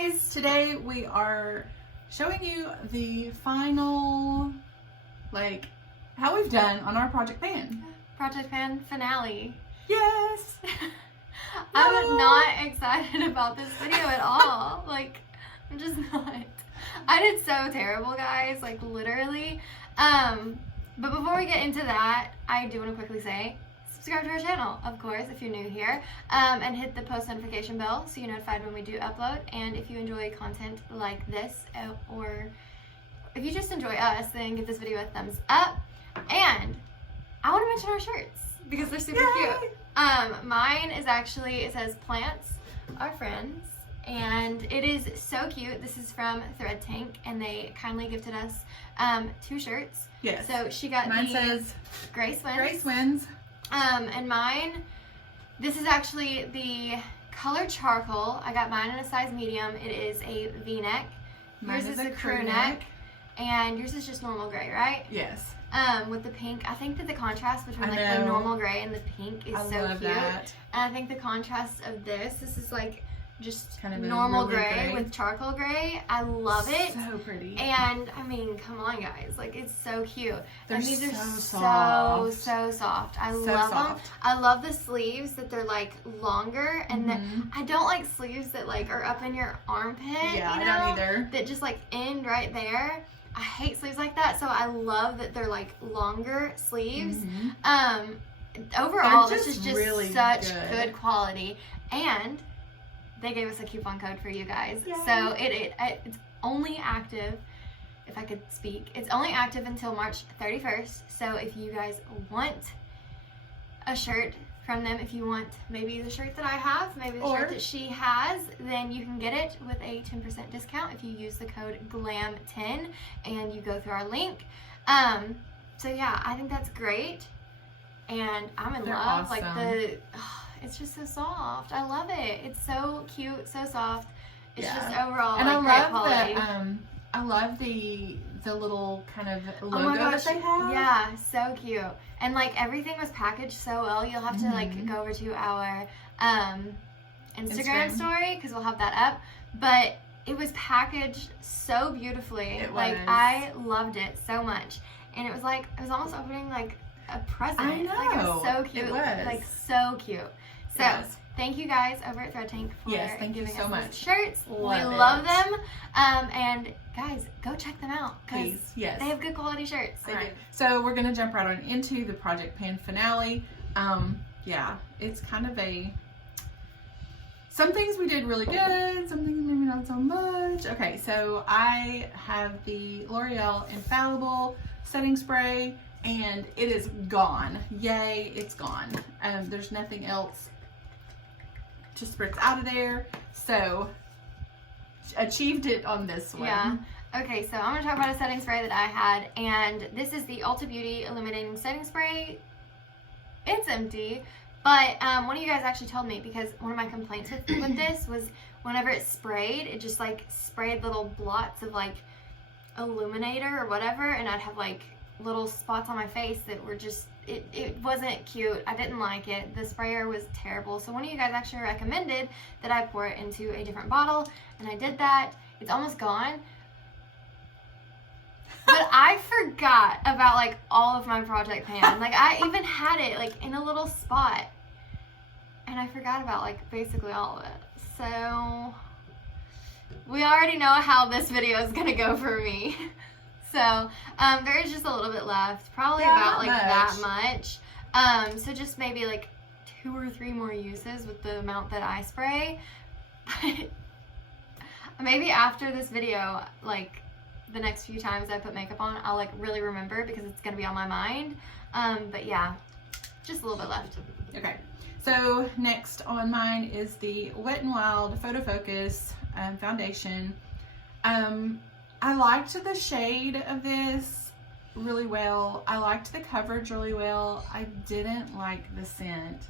guys, today we are showing you the final, how we've done on our Project Pan. Project Pan finale. Yes! I'm not excited about this video at all. I'm just not. I did so terrible, guys, literally. But before we get into that, I do want to quickly say, subscribe to our channel, of course, if you're new here, and hit the post notification bell so you're notified when we do upload. And if you enjoy content like this, or if you just enjoy us, then give this video a thumbs up. And I want to mention our shirts because they're super cute. Mine is actually, it says plants are friends, and it is so cute. This is from Thread Tank, and they kindly gifted us 2 shirts. Yes. So she got mine says Grace Wins. Grace Wins. And mine, this is actually the color charcoal. I got mine in a size medium. It is a V-neck. Yours is a crew neck. And yours is just normal gray, right? Yes. With the pink. I think that the contrast between the normal gray and the pink is so cute. That. And I think the contrast of this is just kind of normal really gray with charcoal gray. I love it. So pretty. And I mean, come on, guys. It's so cute. They're these are so soft. I so love soft. them. I love the sleeves that they're longer, and then I don't like sleeves that are up in your armpit. Yeah, you know, I don't either. That just end right there. I hate sleeves like that, so I love that they're longer sleeves. Overall, this is just really such good quality, and they gave us a coupon code for you guys. Yay. So it's only active, if I could speak, it's only active until March 31st. So if you guys want a shirt from them, if you want maybe the shirt that I have, maybe the shirt that she has, then you can get it with a 10% discount if you use the code GLAM10 and you go through our link. So yeah, I think that's great, and I'm in love. Awesome. It's just so soft. I love it. It's so cute, so soft. It's just overall and great quality. I love the little kind of logo oh my gosh, that they have. Yeah, so cute. And everything was packaged so well. You'll have to go over to our Instagram story because we'll have that up. But it was packaged so beautifully. It was. I loved it so much. And it was it was almost opening a present. I know. It was so cute. It was. So cute. So thank you guys over at Thread Tank for you giving so us much. these shirts. We Love them. And guys, go check them out. Please, yes. They have good quality shirts. All right. So we're gonna jump right on into the Project Pan finale. Yeah, it's kind of some things we did really good, some things maybe not so much. Okay, so I have the L'Oreal Infallible setting spray, and it is gone. Yay, it's gone. There's nothing else to spritz out of there, so achieved it on this one. Yeah. Okay, so I'm going to talk about a setting spray that I had, and this is the Ulta Beauty Illuminating Setting Spray. It's empty, but one of you guys actually told me, because one of my complaints with this was whenever it sprayed, it just sprayed little blots of illuminator or whatever, and I'd have little spots on my face that were just, it wasn't cute. I didn't like it. The sprayer was terrible. So one of you guys actually recommended that I pour it into a different bottle, and I did that. It's almost gone. But I forgot about all of my Project Pan. I even had it in a little spot, and I forgot about basically all of it. So we already know how this video is gonna go for me. So, there is just a little bit left, probably about that much. So just maybe 2 or 3 more uses with the amount that I spray. But maybe after this video, the next few times I put makeup on, I'll really remember because it's gonna be on my mind. But yeah, just a little bit left. Okay, so next on mine is the Wet n Wild Photo Focus foundation. I liked the shade of this really well. I liked the coverage really well. I didn't like the scent.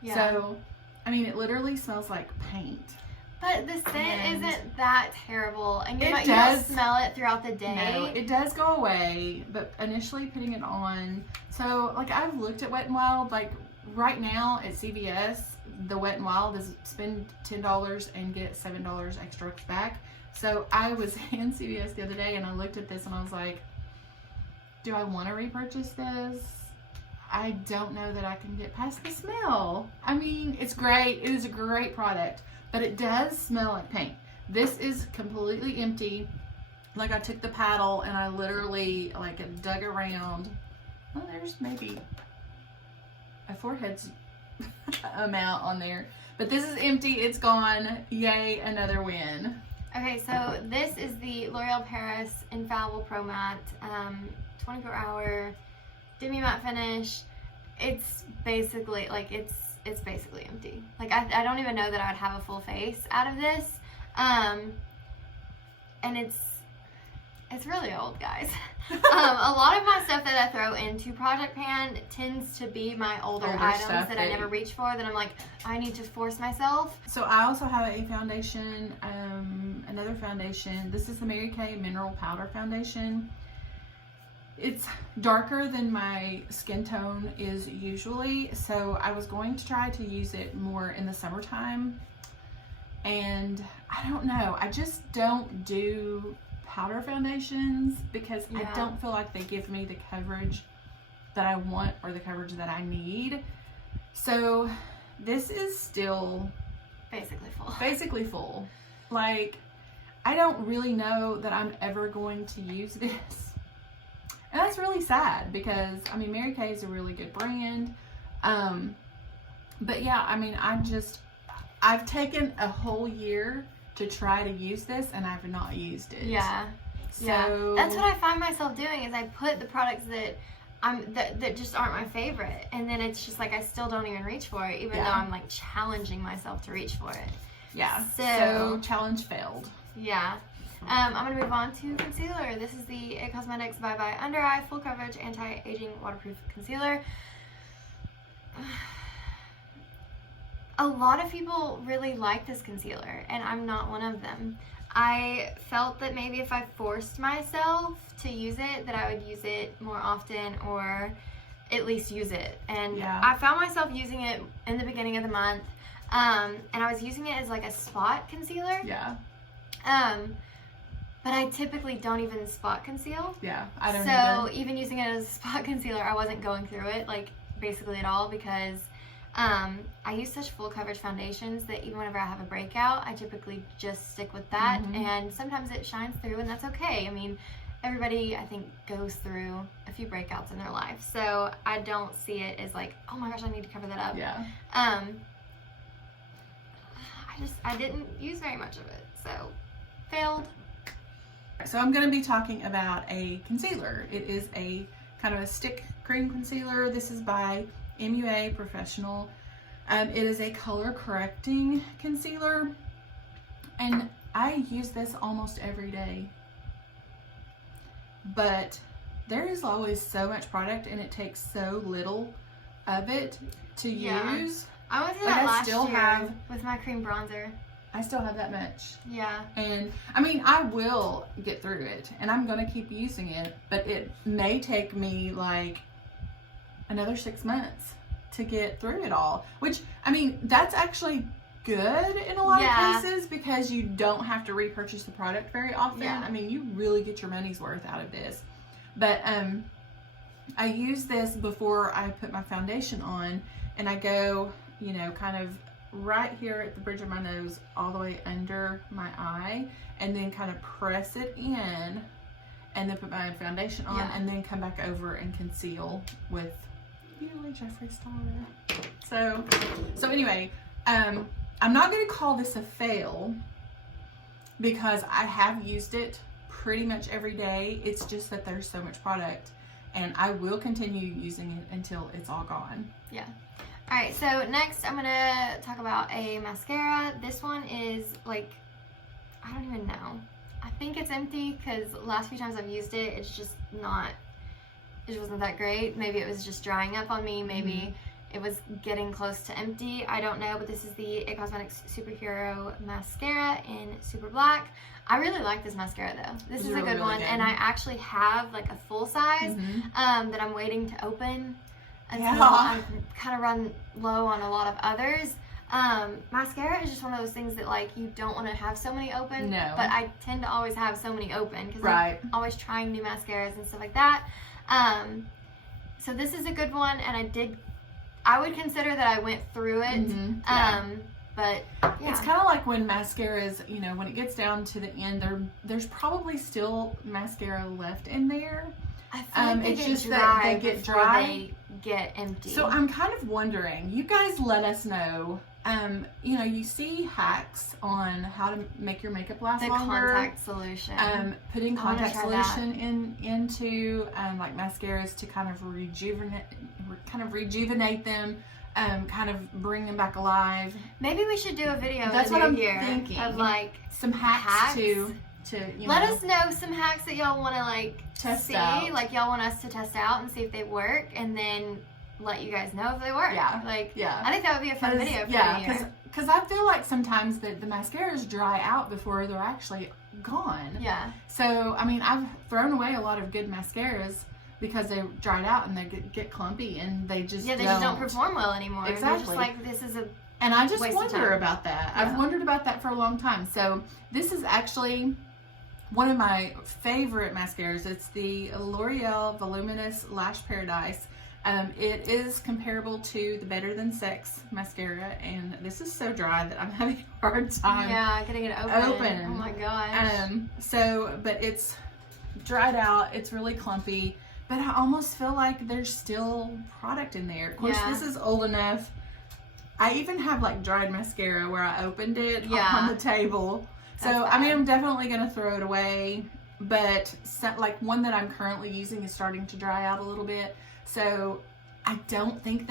Yeah. So, I mean, it literally smells like paint. But the scent isn't that terrible, and you don't smell it throughout the day. No, it does go away, but initially putting it on, so I've looked at Wet n Wild right now at CVS. the Wet n Wild is spend $10 and get $7 extra back. So I was in CVS the other day and I looked at this and I was like, do I want to repurchase this? I don't know that I can get past the smell. I mean, it's great. It is a great product, but it does smell like paint. This is completely empty. Like, I took the paddle and I literally like dug around. Well, there's maybe a forehead's amount on there, but this is empty. It's gone. Yay, another win. Okay, so this is the L'Oreal Paris Infallible Pro Matte 24-hour demi matte finish. It's basically like it's basically empty. Like, I don't even know that I would have a full face out of this. And it's really old, guys. A lot of my stuff that I throw into Project Pan tends to be my older items that I never reach for, that I'm like, I need to force myself. So I also have a foundation, another foundation. This is the Mary Kay Mineral Powder Foundation. It's darker than my skin tone is usually, so I was going to try to use it more in the summertime. And I don't know, I just don't do powder foundations because I don't feel like they give me the coverage that I want or the coverage that I need. So this is still basically full. Like, I don't really know that I'm ever going to use this. And that's really sad because, I mean, Mary Kay is a really good brand. But yeah, I mean, I've taken a whole year to try to use this and I've not used it. Yeah. So yeah. That's what I find myself doing, is I put the products that that just aren't my favorite, and then it's just like I still don't even reach for it, even though I'm like challenging myself to reach for it. Yeah. So challenge failed. Yeah. I'm going to move on to concealer. This is the It Cosmetics Bye Bye Under Eye Full Coverage Anti-Aging Waterproof Concealer. A lot of people really like this concealer, and I'm not one of them. I felt that maybe if I forced myself to use it, that I would use it more often, or at least use it. And I found myself using it in the beginning of the month, and I was using it as like a spot concealer. Yeah. But I typically don't even spot conceal. Yeah, I don't either. So even using it as a spot concealer, I wasn't going through it like basically at all, because I use such full coverage foundations that even whenever I have a breakout, I typically just stick with that. And sometimes it shines through, and that's okay. I mean, everybody, I think, goes through a few breakouts in their life, so I don't see it as like, oh my gosh, I need to cover that up. Yeah. I didn't use very much of it, so failed. So I'm going to be talking about a concealer. It is a kind of a stick cream concealer. This is by MUA Professional. It is a color correcting concealer, and I use this almost every day. But there is always so much product, and it takes so little of it to use. I went through that last year with my cream bronzer. I still have that much. Yeah. And I mean, I will get through it, and I'm going to keep using it, but it may take me like another 6 months to get through it all, which, I mean, that's actually good in a lot of cases, because you don't have to repurchase the product very often. I mean, you really get your money's worth out of this. But I use this before I put my foundation on, and I go, you know, kind of right here at the bridge of my nose all the way under my eye, and then kind of press it in, and then put my foundation on, and then come back over and conceal with usually Jeffree Star. So anyway, I'm not going to call this a fail, because I have used it pretty much every day. It's just that there's so much product, and I will continue using it until it's all gone. Yeah. Alright, so next I'm going to talk about a mascara. This one is like, I don't even know. I think it's empty, because the last few times I've used it, it's just not, it wasn't that great. Maybe it was just drying up on me. Maybe it was getting close to empty. I don't know, but this is the It Cosmetics Superhero Mascara in Super Black. I really like this mascara though. This is a good one, and I actually have like a full size that I'm waiting to open until I'm kind of run low on a lot of others. Mascara is just one of those things that, like, you don't want to have so many open. No. But I tend to always have so many open because Right. I'm always trying new mascaras and stuff like that. So this is a good one, and I would consider that I went through it. Yeah. But yeah. It's kind of like when mascaras, you know, when it gets down to the end, there's probably still mascara left in there. I feel like they it's get just dry that they get before dry. they get empty. So I'm kind of wondering, you guys let us know. You know, you see hacks on how to make your makeup last the longer. contact solution. Putting I wanna contact try that. solution into like mascaras to kind of rejuvenate them, kind of bring them back alive. Maybe we should do a video That's in what I'm here thinking. of like Some hacks to you let know, us know some hacks that y'all want to like Test see, out. like y'all want us to test out and see if they work, and then let you guys know if they work. Yeah. Like, Yeah. I think that would be a fun video for yeah, the year. because I feel like sometimes the mascaras dry out before they're actually gone. Yeah. So, I mean, I've thrown away a lot of good mascaras because they dried out and they get clumpy and they just don't perform well anymore. You're Exactly. just like, this is a And I just waste of wonder time. about that. Yeah. I've wondered about that for a long time. So this is actually one of my favorite mascaras. It's the L'Oreal Voluminous Lash Paradise. It is comparable to the Better Than Sex mascara, and this is so dry that I'm having a hard time. getting it open. Oh my gosh. But it's dried out. It's really clumpy, but I almost feel like there's still product in there. Of course, this is old enough. I even have like dried mascara where I opened it on the table. So, I mean, I'm definitely going to throw it away, but like one that I'm currently using is starting to dry out a little bit. So, I think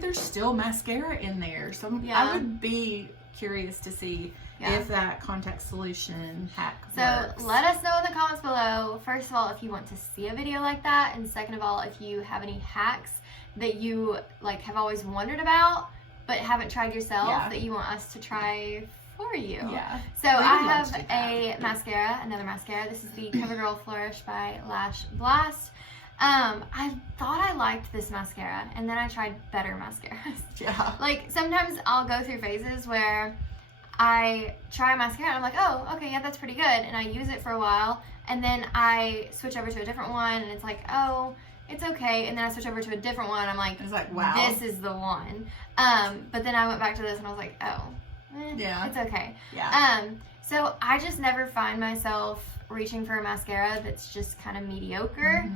there's still mascara in there. So, I would be curious to see if that contact solution hack works. So let us know in the comments below, first of all, if you want to see a video like that, and second of all, if you have any hacks that you like have always wondered about but haven't tried yourself that you want us to try for you. Yeah. So I have another mascara. This is the CoverGirl Flourish by Lash Blast. I thought I liked this mascara, and then I tried better mascaras. Yeah. Like, sometimes I'll go through phases where I try a mascara and I'm like, oh, okay, yeah, that's pretty good, and I use it for a while, and then I switch over to a different one, and it's like, oh, it's okay, and then I switch over to a different one, and I'm like, it's like, wow, this is the one. But then I went back to this, and I was like, oh, it's okay. Yeah. So I just never find myself reaching for a mascara that's just kind of mediocre.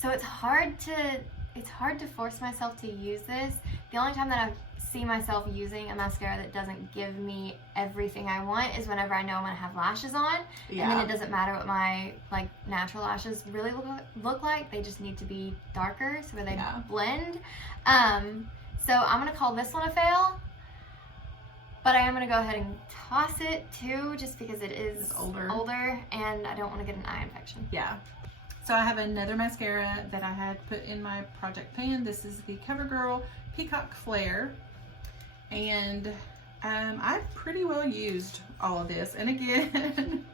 So it's hard to force myself to use this. The only time that I see myself using a mascara that doesn't give me everything I want is whenever I know I'm gonna have lashes on, and then it doesn't matter what my like natural lashes really look like. They just need to be darker so where they blend. So I'm gonna call this one a fail. But I am going to go ahead and toss it too, just because it is older and I don't want to get an eye infection. Yeah. So I have another mascara that I had put in my project pan. This is the CoverGirl Peacock Flare. And I've pretty well used all of this. And again,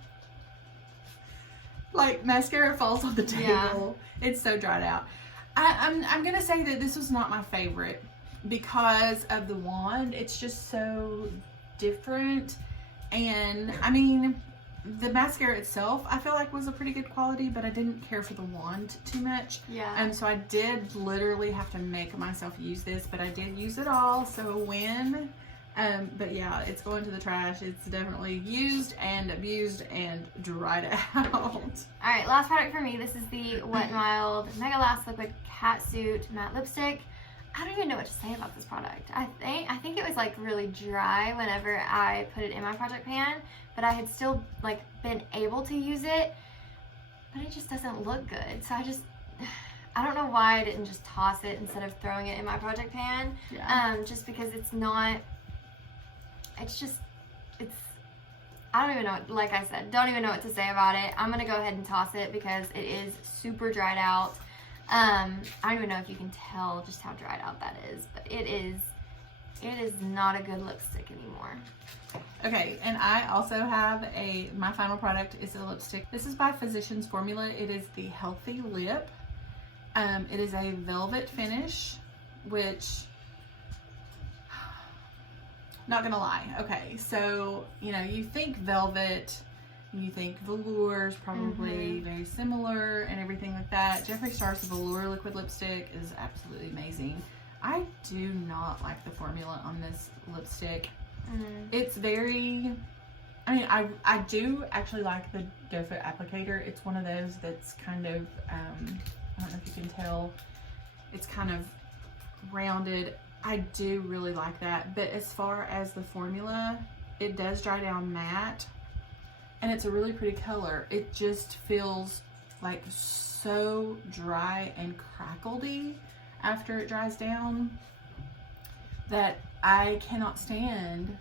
like mascara falls on the table. It's so dried out. I'm going to say that this was not my favorite, because of the wand. It's just so different. And I mean, the mascara itself I feel like was a pretty good quality, but I didn't care for the wand too much. And so I did literally have to make myself use this, but I did use it all, so a win. But yeah, it's going to the trash. It's definitely used and abused and dried out. Alright, last product for me. This is the Wet n Wild Mega Last Liquid Catsuit Matte Lipstick. I don't even know what to say about this product. I think it was like really dry whenever I put it in my project pan, but I had still like been able to use it, but it just doesn't look good. So I don't know why I didn't just toss it instead of throwing it in my project pan. Just because I don't even know, like I said, don't even know what to say about it. I'm gonna go ahead and toss it because it is super dried out. I don't even know if you can tell just how dried out that is, but it is not a good lipstick anymore. Okay, and I also have my final product is a lipstick. This is by Physicians Formula. It is the Healthy Lip. It is a velvet finish, which not gonna lie. Okay, so, you know, you think velvet, you think velour is probably very similar and everything like that. Jeffree Star's velour liquid lipstick is absolutely amazing. I do not like the formula on this lipstick. It's very, I mean, I do actually like the doe foot applicator. It's one of those that's kind of, I don't know if you can tell, it's kind of rounded. I do really like that. But as far as the formula, it does dry down matte. And it's a really pretty color. It just feels like so dry and crackledy after it dries down that I cannot stand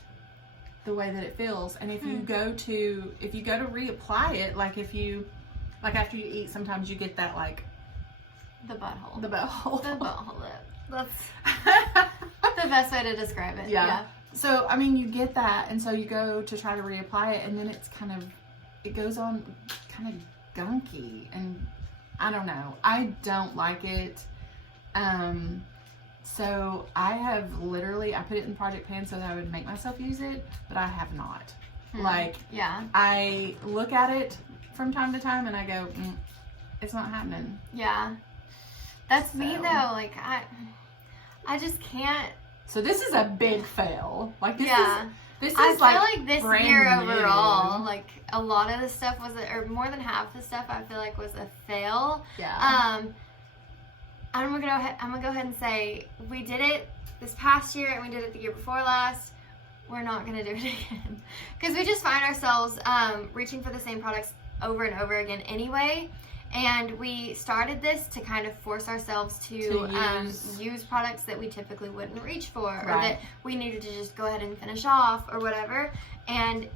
the way that it feels. And if you go to reapply it, like after you eat, sometimes you get that like the butthole. The butthole. The butthole lip. That's the best way to describe it. Yeah. So, I mean, you get that, and so you go to try to reapply it, and then it goes on kind of gunky, and I don't know. I don't like it. So I put it in Project Pan so that I would make myself use it, but I have not. I look at it from time to time, and I go, it's not happening. Yeah. That's me, though. Like, I just can't. So this is a big fail. Like, this is I feel like this year new. overall, like a lot of the stuff or more than half the stuff I feel like was a fail. Yeah. I'm gonna go ahead and say we did it this past year and we did it the year before last. We're not gonna do it again because we just find ourselves reaching for the same products over and over again anyway. And we started this to kind of force ourselves to use products that we typically wouldn't reach for, or that we needed to just go ahead and finish off or whatever. And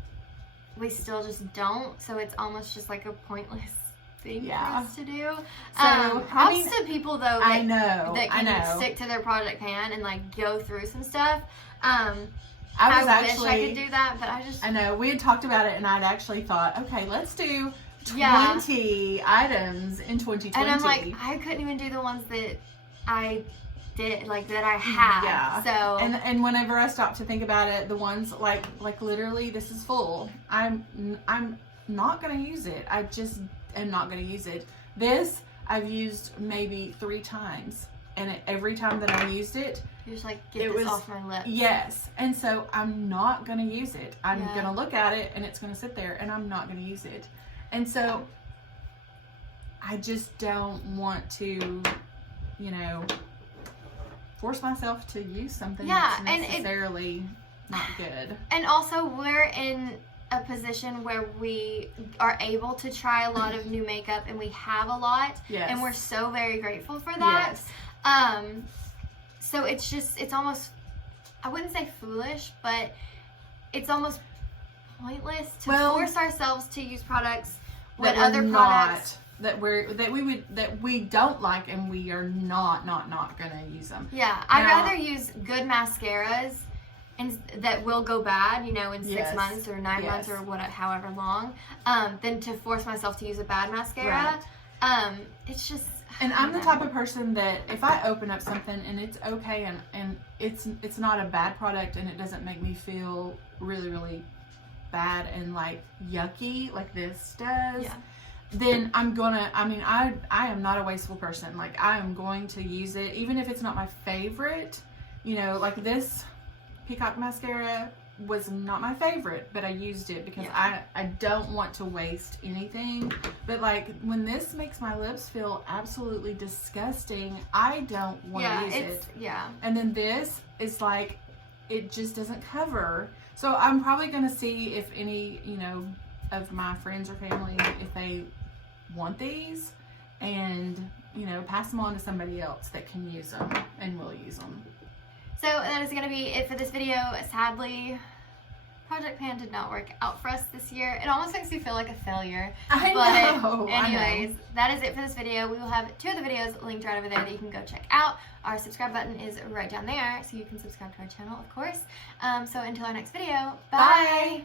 we still just don't. So it's almost just like a pointless thing for us to do. So props to people though that can stick to their Project Pan and like go through some stuff. I wish I could do that, but I know we had talked about it, and I'd actually thought, okay, let's do 20 items in 2020. And I'm like, I couldn't even do the ones that I did, like that I had. Yeah. So and whenever I stop to think about it, the ones like literally this is full. I'm not gonna use it. I just am not gonna use it. This I've used maybe 3 times, and every time that I used it, you're just like, get this off my lips. Yes. And so I'm not gonna use it. I'm gonna look at it, and it's gonna sit there, and I'm not gonna use it. And so I just don't want to, you know, force myself to use something that's necessarily not good. And also we're in a position where we are able to try a lot of new makeup, and we have a lot. Yes. And we're so very grateful for that. Yes. So it's almost, I wouldn't say foolish, but it's almost pointless to force ourselves to use products when other products that we don't like, and we are not gonna use them. Yeah, I'd rather use good mascaras and that will go bad, you know, in 6 months or 9 months or however long, than to force myself to use a bad mascara. It's just. And I'm the type of person that if I open up something and it's okay and it's not a bad product and it doesn't make me feel really, really bad and like yucky like this does, then I'm gonna, I am not a wasteful person. Like, I am going to use it even if it's not my favorite. You know, like this Peacock mascara was not my favorite, but I used it because I don't want to waste anything. But like, when this makes my lips feel absolutely disgusting, I don't want to use it. And then this is like, it just doesn't cover. So I'm probably going to see if any, you know, of my friends or family, if they want these, and, you know, pass them on to somebody else that can use them and will use them. So that is going to be it for this video. Sadly, Project Pan did not work out for us this year. It almost makes me feel like a failure. I know. Anyways, that is it for this video. We will have 2 of the videos linked right over there that you can go check out. Our subscribe button is right down there, so you can subscribe to our channel, of course. So until our next video, bye!